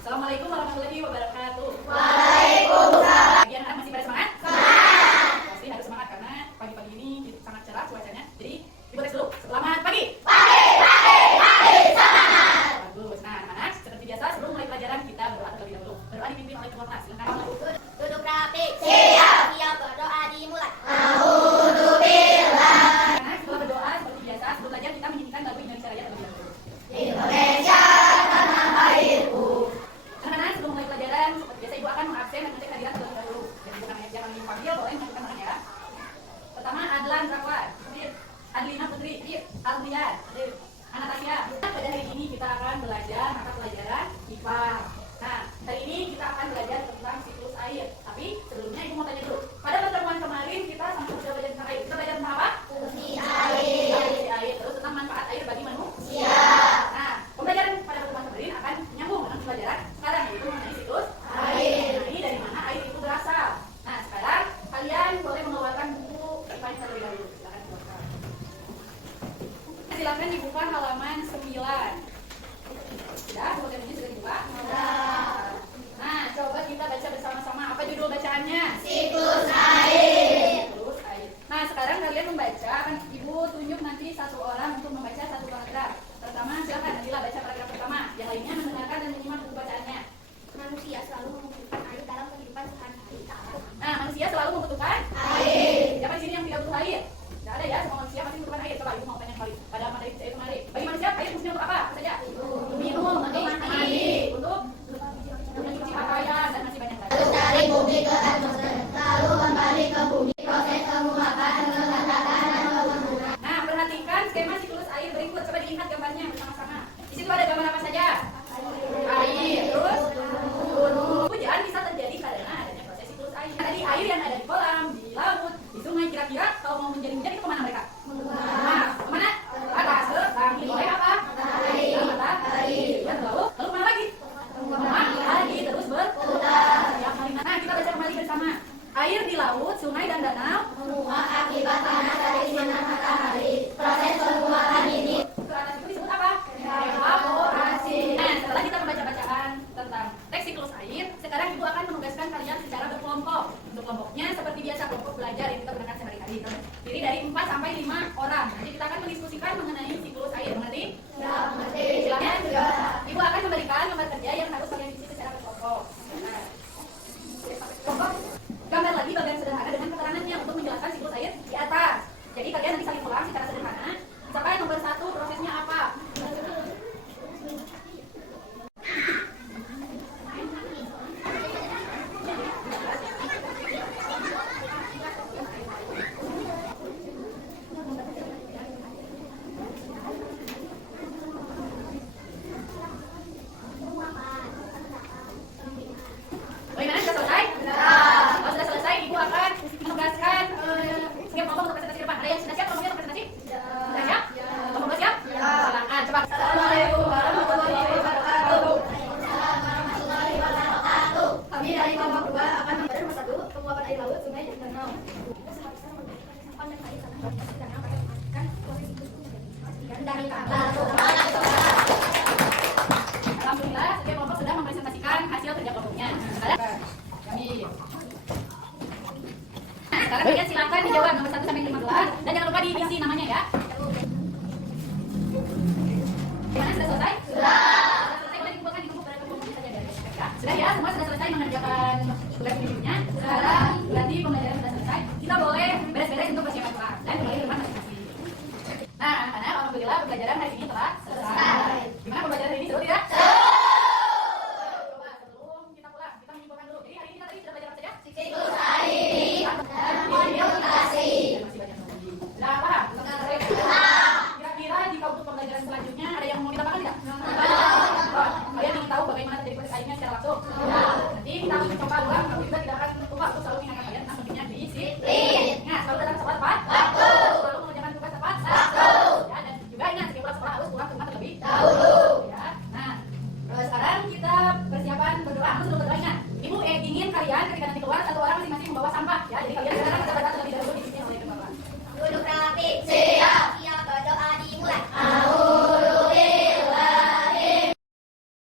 Assalamualaikum warahmatullahi wabarakatuh. Waalaikumsalam. Bagian anak masih pada semangat? Semangat. Pasti harus semangat karena pagi-pagi ini sangat cerah cuacanya. Jadi ibu tes dulu. Selamat pagi. Pagi, semangat. Bagus. Nah, anak-anak seperti biasa sebelum mulai pelajaran kita berdoa terlebih dahulu. Berdoa dipimpin oleh ketua kelas. Silakan. Duduk rapi. Siap berdoa dimulai. Alhamdulillah. Anak setelah berdoa seperti biasa sebelum belajar kita menyanyikan lagu Indonesia Raya terlebih dahulu. Indonesia tanah airku. Anak-anak sebelum mulai pelajaran seperti biasa ibu akan mengabsen dan mengecek hadirat terlebih dahulu. Jadi jangan dipanggil, boleh menunjukkan tangan ya. Pertama Adlan Rakwan, Adlina Putri, Aldian, Anastasia. Pada hari ini kita akan belajar mata pelajaran IPA. Nah, hari ini kita akan belajar tentang siklus air. Tapi sebelumnya ibu mau tanya dulu. Pada pertemuan kemarin kita sama sudah belajar tentang air. Kita belajar tentang apa? Fungsi air. Fungsi air. Terus tentang manfaat air bagi manusia. Nah, pembelajaran pada pertemuan kemarin akan nyambung dengan pelajaran sekarang yaitu mengenai siklus air. Nah, ini dari mana air itu berasal. Nah, sekarang kalian boleh mengeluarkan buku IPA terlebih dahulu. Silakan keluarkan. Silakan dibuka halaman 9. Sudah, buku bukunya sudah dibuka? Nah, coba kita baca bersama-sama. Apa judul bacaannya? Siklus air. Siklus air. Nah, sekarang kalian membaca. Akan ibu tunjuk nanti satu orang untuk membaca satu paragraf. Pertama, silakan Nadila baca paragraf pertama. Yang lainnya mendengarkan dan menyimak buku bacaannya. Manusia selalu membutuhkan air dalam kehidupan sehari-hari. Nah, manusia selalu membutuhkan Air. Siapa di sini yang tidak butuh air? Tidak ada ya, semua manusia pasti membutuhkan air. Coba ibu mau tanya kembali pada materi saya kemarin. Bagi manusia air fungsinya untuk apa? Apa saja? Minum, untuk mandi, untuk mencuci pakaian dan masih banyak lagi. Dari bumi ke atmosfer, lalu kembali ke bumi. Proses penguapan, pengangkatan, dan pembunuhan. Nah, perhatikan skema siklus air berikut. Coba dilihat gambarnya bersama-sama. Di situ ada gambar apa saja? Air, terus gunung. Hujan bisa terjadi karena adanya proses siklus air. Tadi air yang ada di kolam, di laut, di sungai, kira-kira kalau mau menjadi hujan itu kemana mereka? Nah, kemana? Atas, ke langit. Oleh apa? Matahari. Ya, lalu kemana lagi? Lagi, terus berputar. Nah, kita baca kembali bersama. Air di laut, sungai, dan danau Menguap akibat panas dari sinar matahari. Proses penguapan ini ke atas itu disebut apa? Evaporasi. Nah, setelah kita membaca bacaan tentang teks siklus air, sekarang ibu akan menugaskan kalian secara berkelompok. Untuk kelompoknya seperti biasa kelompok belajar yang kita gunakan sehari-hari. Terdiri dari 4 sampai 5 orang. Nanti kita akan mendiskusikan mengenai siklus air. Mengerti? ya mengerti. Silakan. Ibu akan memberikan lembar kerja yang harus kalian isi secara berkelompok. Nah, kelompok gambar lagi bagian sederhana dengan keterangannya untuk menjelaskan siklus air di atas. Jadi kalian nanti saling ulang secara sederhana. Misalkan nomor 1 prosesnya apa? Bagaimana, sudah selesai? Kalau sudah selesai, ibu akan menugaskan setiap kelompok untuk presentasi depan. Ada yang sudah siap kelompoknya untuk presentasi? Sudah siap? Kelompok siap? Silakan, coba. Assalamualaikum warahmatullahi wabarakatuh. Kami dari kelompok 2 akan membahas nomor 1, penguapan air laut, sungai, dan danau. Dari Alhamdulillah, setiap kelompok sudah mempresentasikan hasil kerja kelompoknya. Sekarang kami. Nah, sekarang kalian silakan dijawab nomor